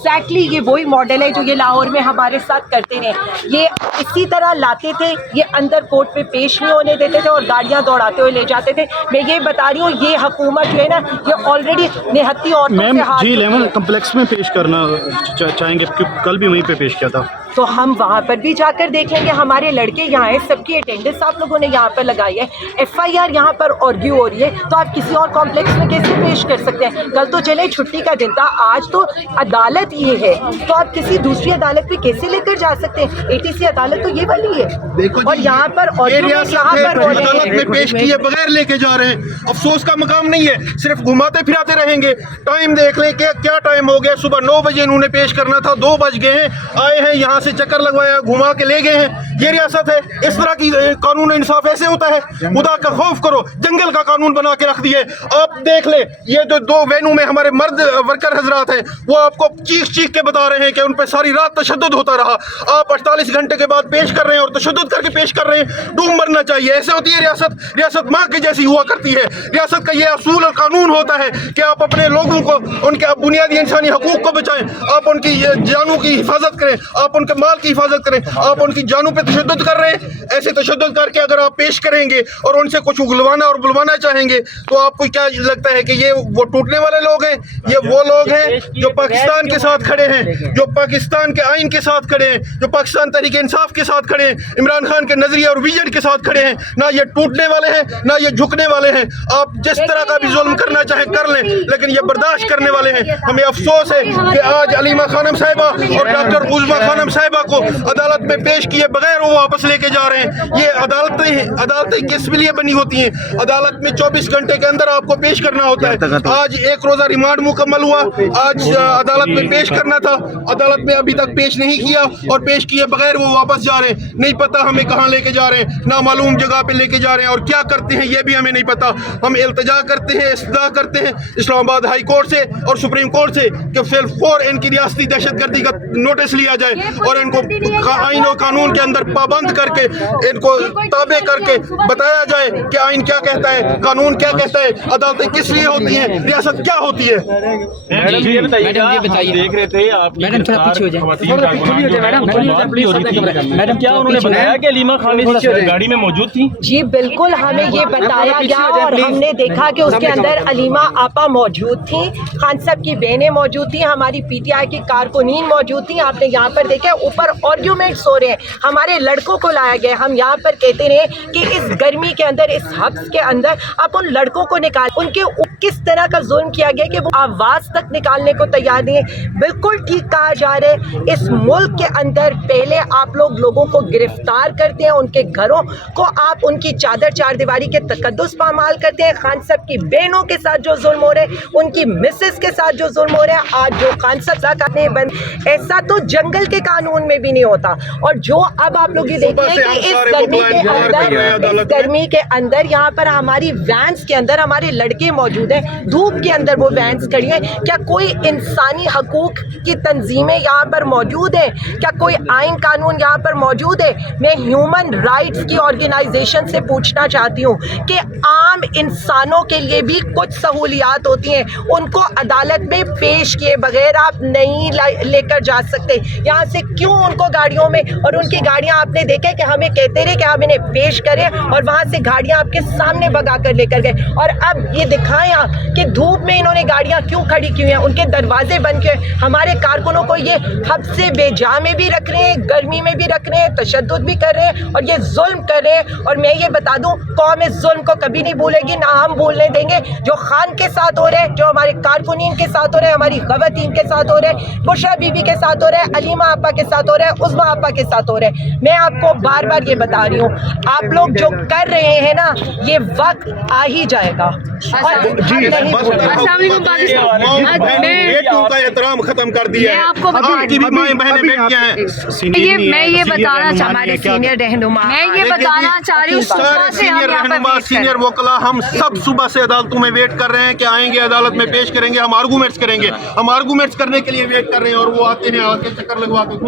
Exactly یہ وہی model ہے جو یہ لاہور میں ہمارے ساتھ کرتے ہیں. یہ اسی طرح لاتے تھے, یہ اندر کورٹ پہ پیش نہیں ہونے دیتے تھے اور گاڑیاں دوڑاتے ہوئے لے جاتے تھے. میں یہ بتا رہی ہوں, یہ حکومت جو ہے نا یہ آلریڈی نہتی عورتوں سے ہاتھ. جی 11 کمپلیکس میں پیش کرنا چاہیں گے, کل بھی وہیں پہ پیش کیا تھا, تو ہم وہاں پر بھی جا کر دیکھ لیں گے. ہمارے لڑکے یہاں ہیں, سب کی اٹینڈنس آپ لوگوں نے یہاں پر لگائی ہے. FIR یہاں پر آرگیو ہو رہی ہے, تو آپ کسی اور کمپلیکس میں کیسے پیش کر سکتے ہیں؟ کل تو چلے چھٹی کا دن تھا, آج تو عدالت یہ ہے, تو آپ کسی دوسری عدالت پہ کیسے لے کر جا سکتے ہیں؟ ATC عدالت تو یہ والی ہے, اور یہاں پر عدالت میں پیش کیے بغیر لے کے جا رہے ہیں. افسوس کا مقام نہیں ہے, صرف گھماتے پھراتے رہیں گے. ٹائم دیکھ لیں کہ کیا ٹائم ہو گیا, صبح 9 بجے انہوں نے پیش کرنا تھا, 2 بج گئے ہیں. آئے ہیں یہاں سے چکر لگوایا, گھما کے لے گئے ہیں. یہ ریاست ہے؟ اس طرح کی قانون انصاف ایسے ہوتا ہے؟ خدا کا خوف کرو, جنگل کا قانون بنا کے رکھ دیے. آپ دیکھ لیں, یہ جو 2 وینوں میں ہمارے مرد ورکر حضرات ہیں, وہ آپ کو چیخ چیخ کے بتا رہے ہیں کہ ان پہ ساری رات تشدد ہوتا رہا. آپ 48 گھنٹے کے بعد پیش کر رہے ہیں اور تشدد کر کے پیش کر رہے ہیں. ڈوب مرنا چاہیے. ایسے ہوتی ہے ریاست؟ ریاست ماں کی جیسی ہوا کرتی ہے. ریاست کا یہ اصول اور قانون ہوتا ہے کہ آپ اپنے لوگوں کو, ان کے بنیادی انسانی حقوق کو بچائیں, آپ ان کی جانوں کی حفاظت کریں, آپ ان کے مال کی حفاظت کریں. آپ ان کی جانوں پہ تشدد کر رہے ہیں. ایسے تشدد کر کے اگر آپ پیش کریں گے اور ان سے کچھ اگلوانا اور بلوانا چاہیں گے, تو آپ کو کیا لگتا ہے کہ یہ وہ ٹوٹنے والے لوگ ہیں؟ یہ وہ لوگ ہیں جو پاکستان کے ساتھ کھڑے ہیں, جو پاکستان کے آئین کے ساتھ کھڑے ہیں, جو پاکستان تحریک انصاف کے ساتھ کھڑے ہیں, عمران خان کے نظریے اور ویژن کے ساتھ کھڑے ہیں. نہ یہ ٹوٹنے والے ہیں, نہ یہ جھکنے والے ہیں. آپ جس طرح کا بھی ظلم کرنا چاہیں کر لیں, لیکن یہ برداشت کرنے والے ہیں. ہمیں افسوس ہے کہ آج علیمہ خانم صاحبہ اور ڈاکٹر عظمیٰ خانم صاحبہ کو عدالت میں پیش کیے بغیر وہ واپس لے کے جا رہے ہیں. یہ عدالتیں کس لیے بنی ہوتی ہیں؟ عدالت میں 24 گھنٹے کے اندر آپ کو پیش کرنا ہوتا ہے. آج 1 روزہ ریمانڈ مکمل ہوا, آج عدالت میں پیش کرنا تھا, عدالت میں ابھی تک پیش نہیں کیا, اور پیش کیے بغیر وہ واپس جا رہے ہیں. نہیں پتا ہمیں کہاں لے کے جا رہے ہیں, نامعلوم جگہ پہ لے کے جا رہے ہیں, اور کیا کرتے ہیں یہ بھی ہمیں نہیں پتا. ہم التجا کرتے ہیں, استدعا کرتے ہیں اسلام آباد ہائی کورٹ سے اور سپریم کورٹ سے کہ فی الفور ان کی ریاستی دہشت گردی کا نوٹس لیا جائے, اور ان کو آئین و قانون کے اندر پابند کر کے, ان کو تابع کر کے بتایا جائے کہ آئین کیا کہتا ہے, قانون کیا کہتا ہے, عدالتیں کس لیے ہوتی ہیں, ریاست کیا ہوتی ہے. دیکھ رہے تھے آپ میڈم, کیا انہوں نے بتایا کہ علیمہ خان گاڑی میں موجود تھی؟ جی بالکل, ہمیں یہ بتایا گیا اور ہم نے دیکھا کہ اس کے اندر علیمہ آپا موجود تھیں, خان صاحب کی بہنیں موجود تھیں, ہماری PTI کی کارکنین موجود تھیں. آپ نے یہاں پر دیکھا اوپر آرگیومنٹس ہو رہے ہیں, ہمارے لڑکوں کو لایا گیا. ہم یہاں پر کہتے رہے کہ اس گرمی کے اندر, اس حبس کے اندر آپ ان لڑکوں کو نکال, ان کے کس طرح کا ظلم کیا گیا کہ وہ آواز تک نکالنے کو تیار نہیں ہے. بالکل ٹھیک کہا جا رہا ہے, اس ملک کے اندر پہلے آپ لوگوں کو گرفتار کرتے ہیں, ان کے گھروں کو آپ ان کی چادر چار دیواری کے تقدس پامال کرتے ہیں. خان صاحب کی بہنوں کے ساتھ جو ظلم ہو رہے ہیں, ان کی مسز کے ساتھ جو ظلم ہو رہا ہے, آج جو خان صاحب کرنے بند, ایسا تو جنگل کے قانون میں بھی نہیں ہوتا. اور جو اب آپ لوگ یہ دیکھ رہے ہیں کہ اس گرمی کے اندر یہاں پر ہماری وینس کے اندر ہمارے لڑکے موجود ہیں, دھوپ کے اندر وہ وینس کھڑی ہیں. کیا کوئی انسانی حقوق کی تنظیمیں یہاں پر موجود ہیں؟ کیا کوئی آئین قانون یہاں پر موجود ہے؟ میں ہیومن رائٹس کی آرگنائزیشن سے پوچھنا چاہتی ہوں کہ عام انسانوں کے لیے بھی کچھ سہولیات ہوتی ہیں, ان کو عدالت میں پیش کیے بغیر آپ نہیں لے کر جا سکتے. یہاں سے کیوں ان کو گاڑیوں میں, اور ان کی گاڑیاں آپ نے دیکھے کہ ہمیں کہتے رہے کہ آپ انہیں پیش کریں, اور وہاں سے گاڑیاں آپ کے سامنے بگا کر لے کر گئے. اور اب یہ دکھائیں آپ کہ دھوپ میں انہوں نے گاڑیاں کیوں کھڑی کی ہیں, ان کے دروازے بند کیے. ہمارے کارکنوں کو یہ حد سے بے جا میں بھی رکھ رہے ہیں, گرمی میں بھی رکھ رہے ہیں, تشدد بھی کر رہے ہیں, اور یہ ظلم کر رہے ہیں. اور میں یہ بتا دوں, قوم اس ظلم کو کبھی نہیں بھولے گی, نہ ہم بھولنے دیں گے. جو خان کے ساتھ ہو رہے ہیں, جو ہمارے کارکنین کے ساتھ ہو رہے ہیں, ہماری خواتین کے ساتھ ہو رہے ہیں, بشرا بی بی کے ساتھ ہو رہے ہیں, علیمہ آپا کے ساتھ ہو رہے ہیں, عظمیٰ آپا کے ساتھ ہو رہے ہیں. میں آپ کو بار بار یہ بتا رہی ہوں, آپ لوگ جو کر رہے ہیں نا, یہ وقت آ ہی جائے گا. کا احترام ختم کر دیا ہے. آپ کی بھی مائیں بہنیں بیٹیاں ہیں. میں یہ بتانا چاہ ہمارے سینئر رہنما, میں یہ بتانا چاہ رہی ہوں, سارے سینئر رہنما, سینئر وکلا, ہم سب صبح سے عدالتوں میں ویٹ کر رہے ہیں کہ آئیں گے, عدالت میں پیش کریں گے, ہم آرگومنٹس کریں گے. ہم آرگومنٹس کرنے کے لیے ویٹ کر رہے ہیں, اور وہ آتے ہیں, آ کے چکر لگوا کے